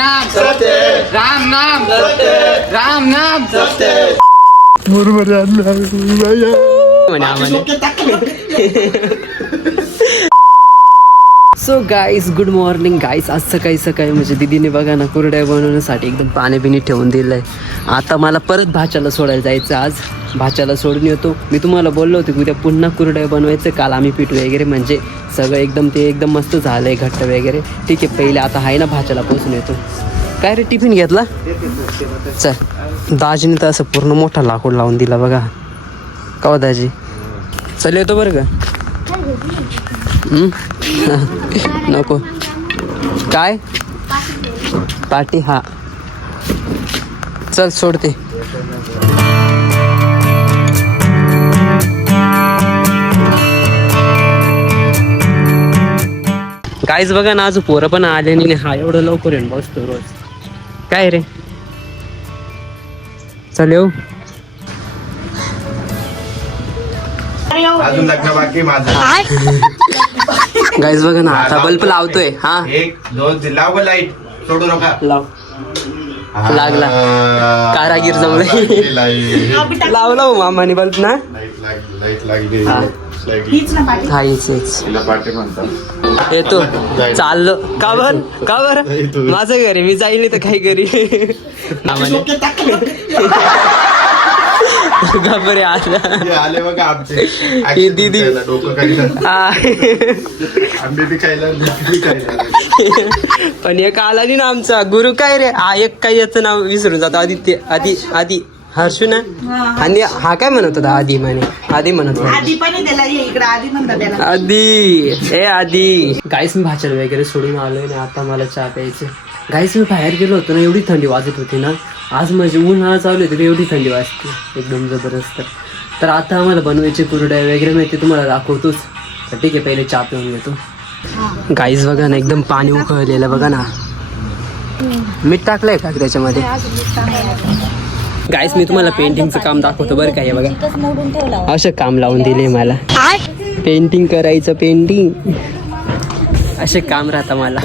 नाम सत्य, राम नाम सत्य, राम नाम सत्य. So guys good morning guys. आज सकाळी सकाळी म्हणजे दीदीने बघा ना कुरड्या बनवण्यासाठी एकदम पाणी बिणी ठेवून दिलं आहे. आता मला परत भाच्याला सोडायला जायचं. आज भाच्याला सोडून येतो. मी तुम्हाला बोललो होतो की उद्या पुन्हा कुरड्या बनवायचं. काल आम्ही पीठ वगैरे म्हणजे सगळं एकदम मस्त झालं आहे घट्ट वगैरे. ठीक आहे पहिले आता आहे ना भाच्याला पोचून येतो. काय रे टिफिन घेतला? चल दाजीने तर असं पूर्ण मोठा लाकूड लावून दिला बघा. का दाजी चल येतो बरं का. नको काय पार्टी. हा चल सोडते. काहीच बघा ना आज पोरं पण आले नाही. हा एवढं लवकर येऊन बसतो रोज. काय रे चल येऊ. अजून लग्न बाकी माझं. गाईज बघा ना आता बल्ब लावतोय. हा 1 2 लाव लाईट सोडू नका. लाव लागला. कारागीर जमले. लावला हो मामाने बल्ब ना. लाईट लागली. हा हीच येतो चाललो. का बर माझं घरी मी जाईल तर काही घरी. घाबरे आले बघा आमचे ही दीदी डोकं काही आंबे बी खायला पण एक आला नाही ना आमचा गुरु. काय रे हा एक काही याचं नाव विसरून जातो. आदित्य आधी हर्षू ना. आणि हा काय म्हणत होता? आधी म्हणत होता. आधी ए आधी. गाईस मी भाचर वगैरे सोडून आलोय ना. आता मला चहा प्यायचं. गाईस मी बाहेर गेलो होतो ना. एवढी थंडी वाजत होती ना. आज म्हणजे उन्हाळा चालू होती एवढी थंडी वाजते एकदम जबरदस्त. तर आता आम्हाला बनवायचे कुरड्या वगैरे माहिती तुम्हाला दाखवतोच. तर ठीक आहे पहिले चहा पिऊन घेतो. गाईस बघा ना एकदम पाणी उकळलेलं बघा ना. मीठ टाकलंय का त्याच्यामध्ये? गाईस मी तुम्हाला पेंटिंगचं काम दाखवतो बरं का. हे बघा असं काम लावून दिले मला. पेंटिंग करायचं. पेंटिंग असे काम राहतं मला.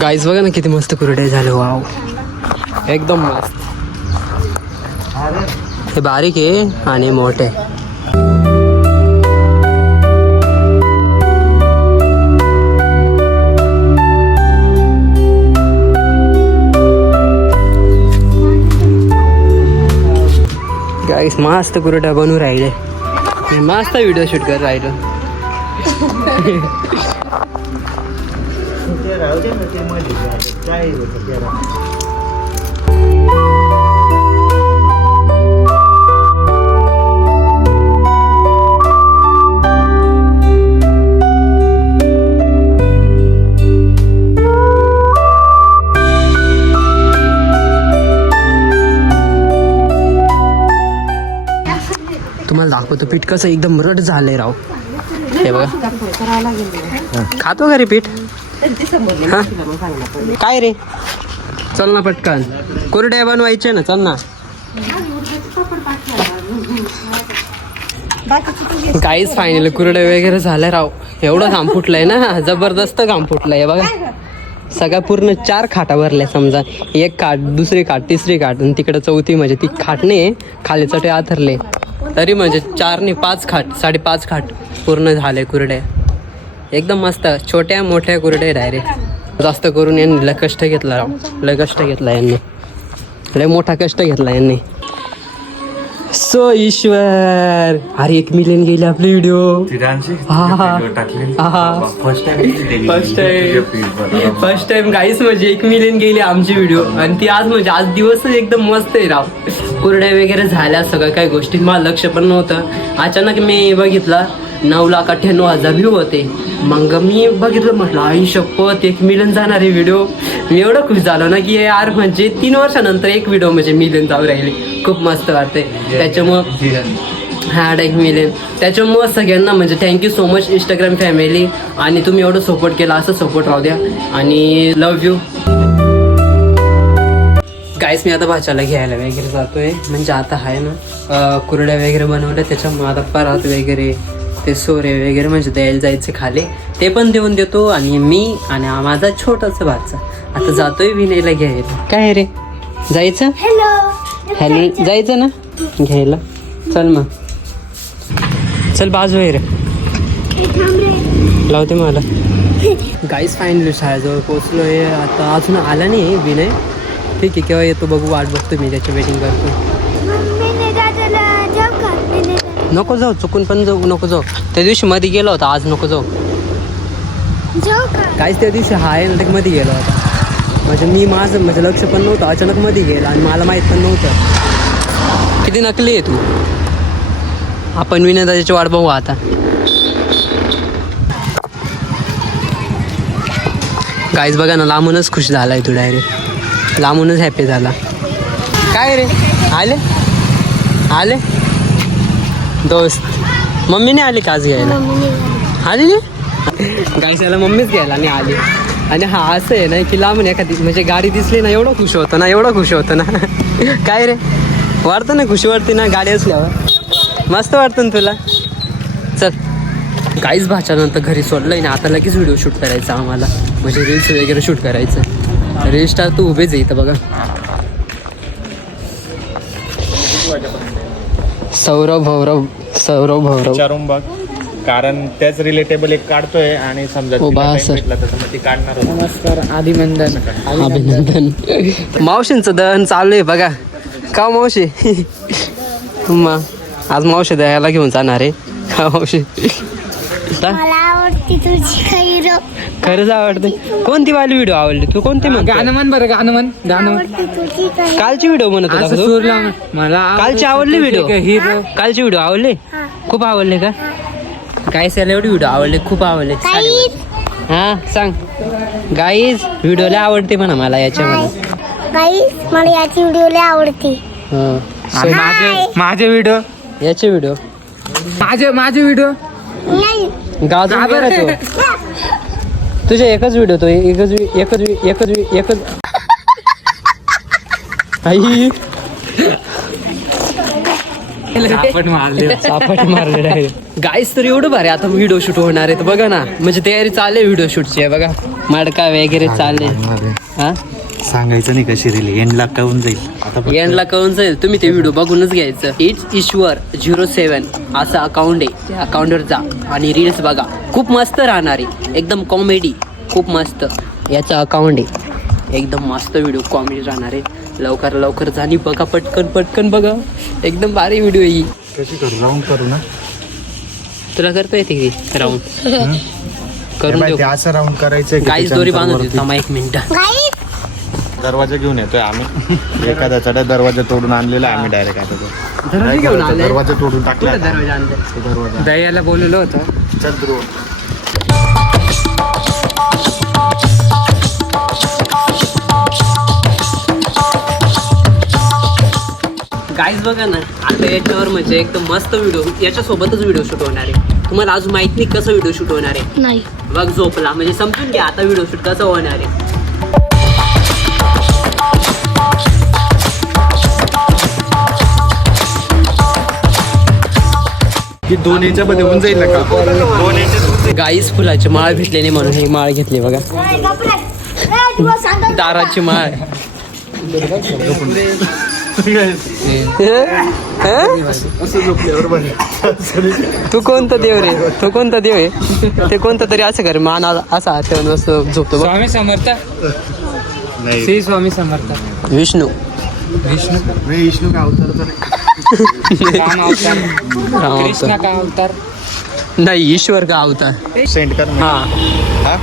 गाईज बघा ना किती मस्त कुरडे झाले. वाव एकदम मस्त. हे बारीक आहे आणि मोठे. गाईस मस्त कुरड्या बनवून राहिले. मस्त व्हिडिओ शूट कर राहिलो. तुम्हाला दाखवतो पीठ कसं एकदम रट झालंय राव. हे बघा खातो का रे पीठ? काय रे चल ना पटकन कुरड्या बनवायचे ना. चल ना. काहीच फायनल कुरड्या वगैरे झाल्या राव. एवढं घाम फुटलंय ना. जबरदस्त घाम फुटलंय बघा. सगळ्या पूर्ण 4 खाटा भरल्या समजा. एक खाट दुसरी खाट तिसरी खाट आणि तिकडं चौथी म्हणजे ती खाट नाही खाली चटे आथरले. तरी म्हणजे 4 नाही 5 खाट 5.5 खाट पूर्ण झाले कुरड्या. एकदम मस्त छोट्या मोठ्या कुरड्या डायरेक्ट. जास्त करून यांनी लय कष्ट घेतला राव. लय कष्ट घेतला यांनी. लय मोठा कष्ट घेतला यांनी. सो ईश्वर अरे 1 मिलियन गेले आपले व्हिडिओ. फर्स्ट टाइम गाईस म्हणजे 1 मिलियन गेले आमचे व्हिडिओ. आणि ती आज म्हणजे आज दिवसच एकदम मस्त आहे राव. कुरड्या वगैरे झाल्या सगळं काही गोष्टीत मला लक्ष पण नव्हतं. अचानक मी बघितला 9,98,000 व्ह्यू होते. मग मी बघितलं म्हटलं आई शपथ 1 मिलियन जाणार आहे व्हिडिओ. मी एवढं खुश झालो ना की यार म्हणजे 3 वर्षानंतर एक व्हिडिओ म्हणजे मिलियन जाऊ राहिली. खूप मस्त वाटतंय. त्याच्यामुळं हा डायरेक्ट मिळेल. त्याच्यामुळं सगळ्यांना म्हणजे thank you so much Instagram family. आणि तुम्ही एवढं सपोर्ट केला, असं सपोर्ट राहू द्या आणि लव्ह यू गाईस. मी आता भाच्याला घ्यायला वगैरे जातोय. म्हणजे आता आहे ना कुरड्या वगैरे बनवल्या, त्याच्यामुळे आता परात वगैरे ते सोरे वगैरे म्हणजे द्यायला जायचे खाली, ते पण देऊन देतो. आणि मी आणि माझा छोटासा भाचा आता जातोय विनयला घ्यायला. काय रे जायचं? हॅलो जायचं ना घ्यायला? चल मग चल बाजू आहे रे, लावते मला. गाईस फायनली शाळेजवळ पोचलो आहे. आता अजून आला नाही विनय. ठीक आहे केव्हा येतो बघू, वाट बघतो मी त्याची, वेटिंग करतो. नको जाऊ, चुकून पण जाऊ नको जाऊ. त्या दिवशी मध्ये गेला होता, आज नको जाऊ. काहीच त्या दिवशी हा आहे ना ते मध्ये गेला होता. म्हणजे मी माझं म्हणजे लक्ष पण नव्हतं, अचानक मध्ये गेला आणि मला माहीत पण नव्हतं. किती नकली आहे तू. आपण विनोदाची वाट बघू आता. गाईज बघा ना, लांबूनच खुश झालाय तू, डायरेक्ट लांबूनच हॅपी झाला. काय रे आले आले दोस्त. मम्मीने आली का आज घ्यायला? आली नाही गाईस, याला मम्मीच घ्यायला नाही आली. आणि हा असं आहे ना की लांबून एखादी म्हणजे गाडी दिसली ना एवढं खुश होतं ना, एवढं खुश होतं ना. काय रे वाटतं ना, खुशी वाटते ना गाडी असल्यावर, मस्त वाटतं ना तुला. चल गाईज भाच्यानंतर घरी सोडलंय ना, आता लगेच व्हिडिओ शूट करायचा आम्हाला, म्हणजे रील्स वगैरे शूट करायचं. रील स्टार तू उभेच आहे इथं बघा. सौरभ भौरव विचारून बघ, कारण त्याच रिलेटेबल एक काढतोय आणि समजा हो, तिला बा, time सर. भेटला तर मग ती काढणार होती. नमस्कार, अभिनंदन. मावशींचं दहन चालू आहे बघा. का मावशी? मग आज मावशी दह्याला घेऊन जाणार आहे का मावशी? मला आवडती तुझी खैर. खरंच आवडते. कोणती वाली व्हिडिओ आवडली तू? कोणती गाणं म्हणते? म्हण बरं, गाणं म्हण. आवडती तुझी खैर. कालची व्हिडिओ म्हणत होता असं का तू? सूर लावून. मला कालची आवडली व्हिडिओ? हिरो. कालची व्हिडिओ आवडली? खूप आवडले का? काय त्याला एवढी व्हिडिओ आवडली, खूप आवडले. हा सांग गाईज, व्हिडिओला आवडते म्हणा मला याच्यामध्ये. गाईस मला याची व्हिडिओ लय आवडते. आणि माझे व्हिडिओ, याचे व्हिडिओ माझे व्हिडिओ नाही गाजून गेला तो. तुझे एकच व्हिडिओ तो, एकच आई सापट मारले गाईस. तर एवढं भारी आता व्हिडिओ शूट होणार आहे, तर बघा ना म्हणजे तयारी चालली व्हिडिओ शूटची आहे बघा. मडका वगैरे चालले. हा सांगायचं नाही कशी रिली एंडला कळून जाईल. आता एंडला कळून जाईल, तुम्ही ते व्हिडिओ बघूनच घ्यायचं. इट्स ईश्वर 07 असं अकाउंट आहे, त्या अकाउंटवर जा आणि रील्स बघा. खूप मस्त राहणार आहे, एकदम कॉमेडी, खूप मस्त याचं अकाउंट आहे. एकदम मस्त व्हिडिओ कॉमेडी राहणार आहे. लवकर जाणी बघा, पटकन बघा. एकदम भारी व्हिडिओ ही. कशी करू, राऊंड करू ना? तुला करता येते की राऊंड? करून नाही, देऊ. ते असं राऊंड करायचं गाईस दोरी बांधून देऊ. थांबा 1 मिनिट. गाईस दरवाजा घेऊन येतोय आम्ही. एखादा चढा दरवाजा तोडून आणलेला आम्ही डायरेक्ट. आता तो दरवाजा घेऊन आले? दरवाजा तोडून टाकला. कुठं दरवाजा आणले? तो दरवाजा दह्याला बोललेलो होतं. चल ध्रुव. गाईज बघा ना, आता याच्यावर म्हणजे एकदम मस्त व्हिडिओ, याच्यासोबतच व्हिडिओ शूट होणार आहे. तुम्हाला अजून माहित नाही कसं व्हिडिओ शूट होणार आहे. नाही बघ झोपला म्हणजे समजून घ्या आता व्हिडिओ शूट कसं होणार आहे. की 2 इंचामध्ये होऊन जाईल ना का? 2 इंच. गाईज फुलाची माळ भेटली नाही म्हणून ही माळ घेतली बघा. दाराची माळ. तू कोणता देव रे? तो कोणता देव आहे? ते कोणता तरी असं कर मान असा ठेवून असं झोपतो बघ. स्वामी समर्थ. नाही श्री स्वामी समर्थ. विष्णू. विष्णू का अवतार तर राम अवतार. राम कृष्ण अवतार. का अवतार. नाही, ईश्वर का अवतार. सेंड कर. हा हा?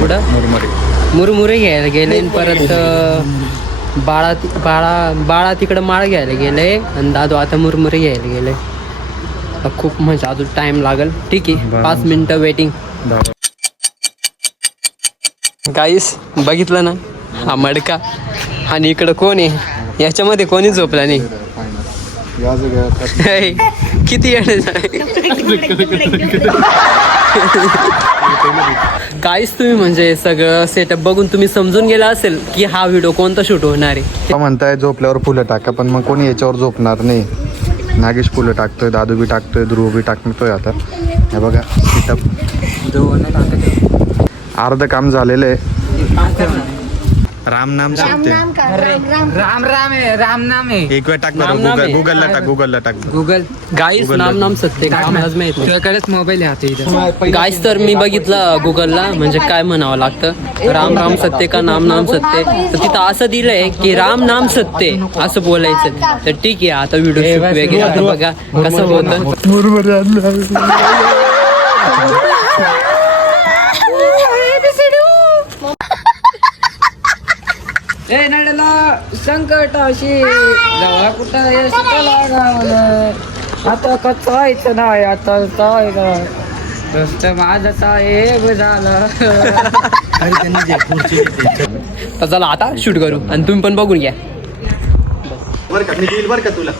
कुठं? मुरमुरे घ्यायला गेले आणि परत बाळा तिकडं माळ घ्यायला गेले आणि दादू आता मुरमुरे घ्यायला गेले. आता खूप म्हणजे अजून टाइम लागेल. ठीक आहे, 5 मिनिटं वेटिंग. गाईस बघितलं ना, हा मडका. आणि इकडं कोण आहे याच्यामध्ये कोणी झोपला नाही. हे, किती येणे काहीच तुम्ही म्हणजे सगळं सेटअप बघून तुम्ही समजून गेला असेल की हा व्हिडिओ कोणता शूट होणार आहे. म्हणताय झोपल्यावर फुलं टाका, पण मग कोणी याच्यावर झोपणार नाही. नागेश फुलं टाकतोय, दादू बी टाकतोय, ध्रुव बी टाकतोय. आता हे बघा सेटअप अर्ध काम झालेलं आहे. राम नाम सांगते. राम राम आहे, राम नाम आहे. एक वेळ टाक नाम बरं, नाम आहे. गुगलला टाक. गुगल गाईस नाम सत्य आम्हालाच माहित नाही. तुझ्याकडेच मोबाईल आहे आता इथं. गाईस तर मी बघितलं गुगलला म्हणजे काय म्हणावं लागतं, राम राम सत्य का नाम नाम सत्य. तर तिथं असं दिलंय की राम नाम सत्य असं बोलायचं. तर ठीक आहे आता व्हिडिओ शूट वगैरे आता बघा कसं होतं. ए नडला संकटाशी जावा कुठं यश लागावलं. आता कचायचं नाही, आता काय नाही. रस्त माझा साहेब झाला. तर चला आता शूट करू आणि तुम्ही पण बघून घ्या. बरं का मी देईल बरं का तुला.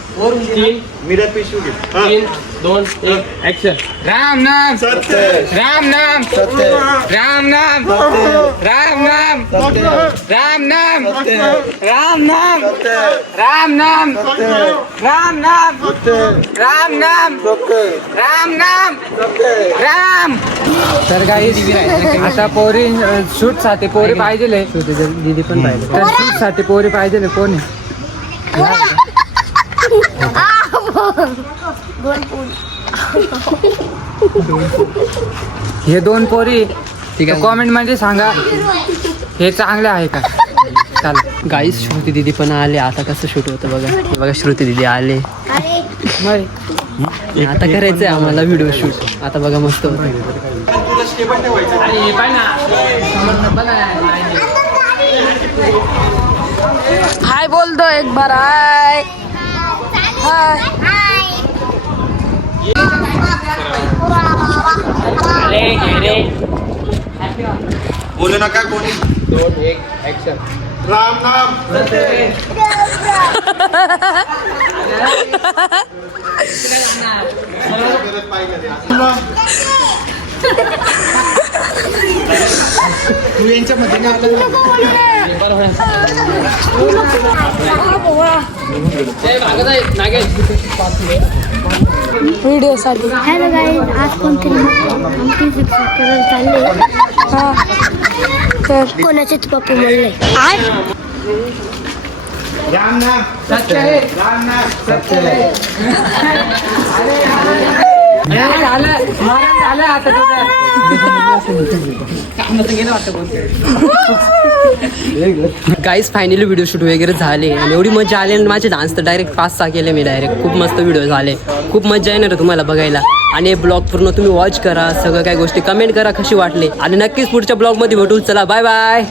मिरर पिशवी घे. 3, 2, 1 ऍक्शन. राम नाम सत्य, राम नाम सत्य, राम नाम सत्य, राम नाम सत्य, राम नाम सत्य, राम नाम सत्य, राम नाम सत्य, राम नाम सत्य, राम नाम सत्य, राम नाम सत्य, राम. तर काही आता पोरी शूट साठी पोरी पाहिजे, दीदी पण पाहिजे. तर शूट साठी पोरी पाहिजे. कोण आहे? हे 2 पोरी ठीक आहे. कॉमेंट मध्ये सांगा हे चांगले आहे का. चालेल. गाईस श्रुती दीदी पण आले. आता कसं शूट होतं बघा. हे बघा श्रुती दीदी आले. आता करायचंय आम्हाला व्हिडिओ शूट. आता बघा मस्त होतं. हाय बोल दो एक बार. हाय बोलू नका कोणी. 2, 1 ऍक्शन. राम नाम तू यांच्यामध्ये व्हिडिओ साठी. हॅलो गाईज, आज कोणतरी आमची शिक्षक करायला चालले. हा तर कोणाचेच पप्पू म्हणले. राम नाम सत्य आहे. राम नाम झालं आता गाईस फायनली व्हिडिओ शूट वगैरे झाले आणि एवढी मजा आली. आणि माझे डान्स तर डायरेक्ट 5-6 केले मी डायरेक्ट. खूप मस्त व्हिडिओ झाले. खूप मजा येणार तुम्हाला बघायला. आणि हे ब्लॉग पूर्ण तुम्ही वॉच करा. सगळं काय गोष्टी कमेंट करा कशी वाटले. आणि नक्कीच पुढच्या ब्लॉगमध्ये भेटू. चला बाय बाय.